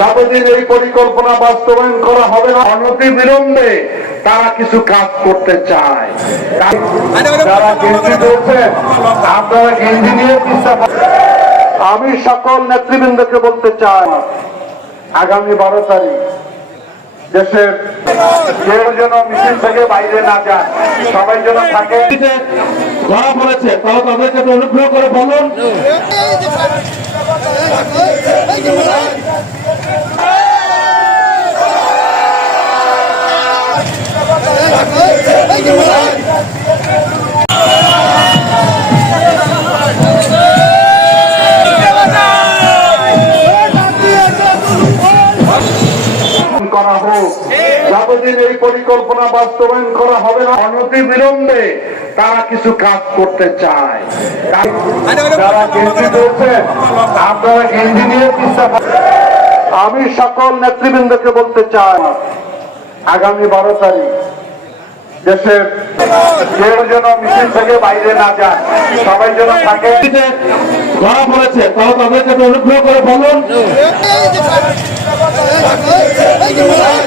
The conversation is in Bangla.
যতদিন এই পরিকল্পনা বাস্তবায়ন করা হবে না অনতি বিলম্বে তারা কিছু কাজ করতে চায়। যারা গেঞ্জি করছেন আপনারা গেঞ্জি নিয়ে আমি সকল নেতৃবৃন্দকে বলতে চাই আগামী বারো তারিখ দেশের কেউ যেন মিছিল থেকে বাইরে না যান সবাই যেন থাকে। ধরা পড়েছে তাও তাদেরকে অনুগ্রহ করে বলুন। করা হোক। যতদিন এই পরিকল্পনা বাস্তবায়ন করা হবে না অনতি বিলম্বে তারা কিছু কাজ করতে চায়। যারা গেঞ্জি করছেন আপনারা গেঞ্জি নিয়ে চিন্তা আমি সকল নেতৃবৃন্দকে বলতে চাই আগামী বারো তারিখ দেশের কেউ যেন মিছিল থেকে বাইরে না যান সবাই যেন থাকে। ধরা পড়েছে তাও তাদেরকে অনুগ্রহ করে বলুন। Thank you.